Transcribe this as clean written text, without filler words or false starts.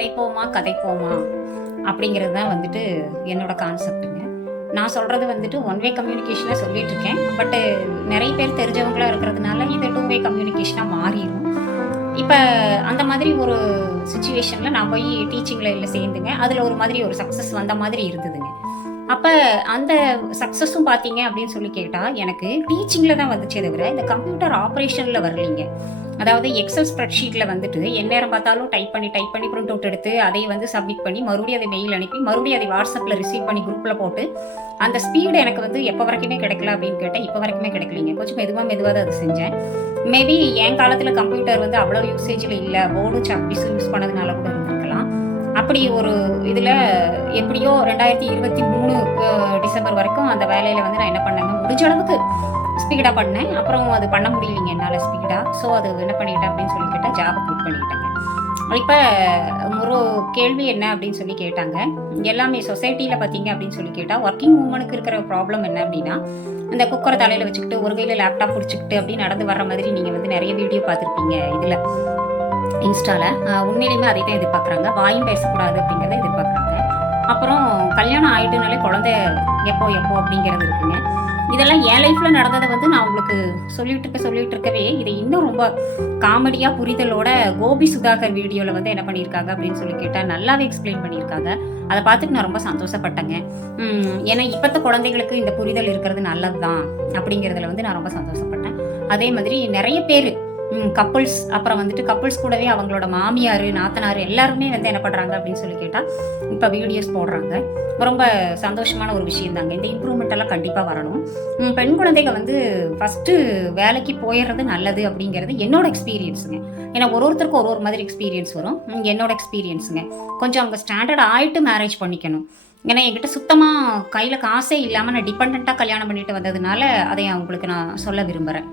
கதைப்போமா கதைப்போமா அப்படிங்கிறது தான் வந்துட்டு என்னோட கான்செப்ட்டுங்க. நான் சொல்கிறது வந்துட்டு ஒன் வே கம்யூனிகேஷனில் சொல்லிட்டு இருக்கேன். பட்டு நிறைய பேர் தெரிஞ்சவங்களாக இருக்கிறதுனால இது டூ வே கம்யூனிகேஷனாக மாறிடும். இப்போ அந்த மாதிரி ஒரு சுச்சுவேஷனில் நான் போய் டீச்சிங் லைனில் சேர்ந்துங்க. அதில் ஒரு மாதிரி ஒரு சக்ஸஸ் வந்த மாதிரி இருந்ததுங்க. அப்போ அந்த சக்ஸஸும் பார்த்தீங்க அப்படின்னு சொல்லி கேட்டால் எனக்கு டீச்சிங்கில் தான் வந்துச்சே தவிர இந்த கம்ப்யூட்டர் ஆப்ரேஷனில் வரலைங்க. அதாவது எக்ஸல் ஸ்ப்ரெட்ஷீட்டில் வந்துட்டு எந்நேரம் பார்த்தாலும் டைப் பண்ணி பிரிண்ட் அவுட் எடுத்து அதை வந்து சப்மிட் பண்ணி மறுபடியும் அதை மெயில் அனுப்பி மறுபடியும் அதை வாட்ஸ்அப்பில் ரிசீவ் பண்ணி குரூப்பில் போட்டு அந்த ஸ்பீடு எனக்கு வந்து எப்போ வரைக்குமே கிடைக்கல அப்படின்னு கேட்டால் இப்போ வரைக்குமே கிடைக்கலிங்க. கொஞ்சம் மெதுவாக தான் அது செஞ்சேன். மேபி என் காலத்தில் கம்ப்யூட்டர் வந்து அவ்வளோ யூசேஜில் இல்லை, போர்டு சாக்பீஸும் யூஸ் பண்ணதுனால கூட இருந்திருக்கலாம். அப்படி ஒரு இதில் எப்படியோ 2023 டிசம்பர் வரைக்கும் அந்த வேலையில் வந்து நான் என்ன பண்ணேங்க, முடிஞ்ச அளவுக்கு ஸ்பீடாக பண்ணேன். அப்புறம் அது பண்ண முடியலைங்க என்னால் ஸ்பீடாக. ஸோ அது என்ன பண்ணிட்டேன் அப்படின்னு சொல்லி கேட்டால் ஜாபை குவிட் பண்ணிக்கிட்டேங்க. இப்போ ஒரு கேள்வி என்ன அப்படின்னு சொல்லி கேட்டாங்க. எல்லாமே சொசைட்டியில் பார்த்தீங்க அப்படின்னு சொல்லி கேட்டால் ஒர்க்கிங் உமனுக்கு இருக்கிற ப்ராப்ளம் என்ன அப்படின்னா, இந்த குக்கரை தலையில் வச்சுக்கிட்டு ஒரு கையில் லேப்டாப் பிடிச்சிக்கிட்டு அப்படி நடந்து வர்ற மாதிரி நீங்கள் வந்து நிறைய வீடியோ பார்த்துருப்பீங்க இதில் இன்ஸ்டாவில். உண்மையிலுமே அதை தான் எதிர்பார்க்குறாங்க. வாயும் பேசக்கூடாது அப்படிங்கிறத எதிர்பார்க்குறாங்க. அப்புறம் கல்யாணம் ஆகிட்டுனாலே குழந்தை எப்போ அப்படிங்கிறது இருக்குங்க. இதெல்லாம் என் லைஃப்பில் நடந்ததை வந்து நான் உங்களுக்கு சொல்லிட்டு இருக்கவே இதை இன்னும் ரொம்ப காமெடியாக புரிதலோட கோபி சுதாகர் வீடியோவில் வந்து என்ன பண்ணியிருக்காங்க அப்படின்னு சொல்லி கேட்டால் நல்லாவே எக்ஸ்பிளைன் பண்ணியிருக்காங்க. அதை பார்த்துட்டு நான் ரொம்ப சந்தோஷப்பட்டேங்க. ஏன்னா இப்போத்த குழந்தைகளுக்கு இந்த புரிதல் இருக்கிறது நல்லது தான் அப்படிங்கிறதுல வந்து நான் ரொம்ப சந்தோஷப்பட்டேன். அதே மாதிரி நிறைய பேர் கப்புள்ஸ், அப்புறம் வந்துட்டு கப்புள்ஸ் கூடவே அவங்களோட மாமியார் நாத்தனார் எல்லாருமே வந்து என்ன பண்ணுறாங்க அப்படின்னு சொல்லி கேட்டால் இப்போ வீடியோஸ் போடுறாங்க. ரொம்ப சந்தோஷமான ஒரு விஷயம் தாங்க. இந்த இம்ப்ரூவ்மெண்ட் எல்லாம் கண்டிப்பாக வரணும். பெண் குழந்தைங்க வந்து ஃபஸ்ட்டு வேலைக்கு போயிடுறது நல்லது அப்படிங்கிறது என்னோட எக்ஸ்பீரியன்ஸுங்க. ஏன்னா ஒருத்தருக்கும் ஒரு மாதிரி எக்ஸ்பீரியன்ஸ் வரும். என்னோட எக்ஸ்பீரியன்ஸுங்க கொஞ்சம் அவங்க ஸ்டாண்டர்ட் ஆகிட்டு மேரேஜ் பண்ணிக்கணும். ஏன்னா என்கிட்ட சுத்தமாக கையில் காசே இல்லாமல் நான் டிபெண்ட்டாக கல்யாணம் பண்ணிட்டு வந்ததுனால அதை அவங்களுக்கு நான் சொல்ல விரும்புகிறேன்.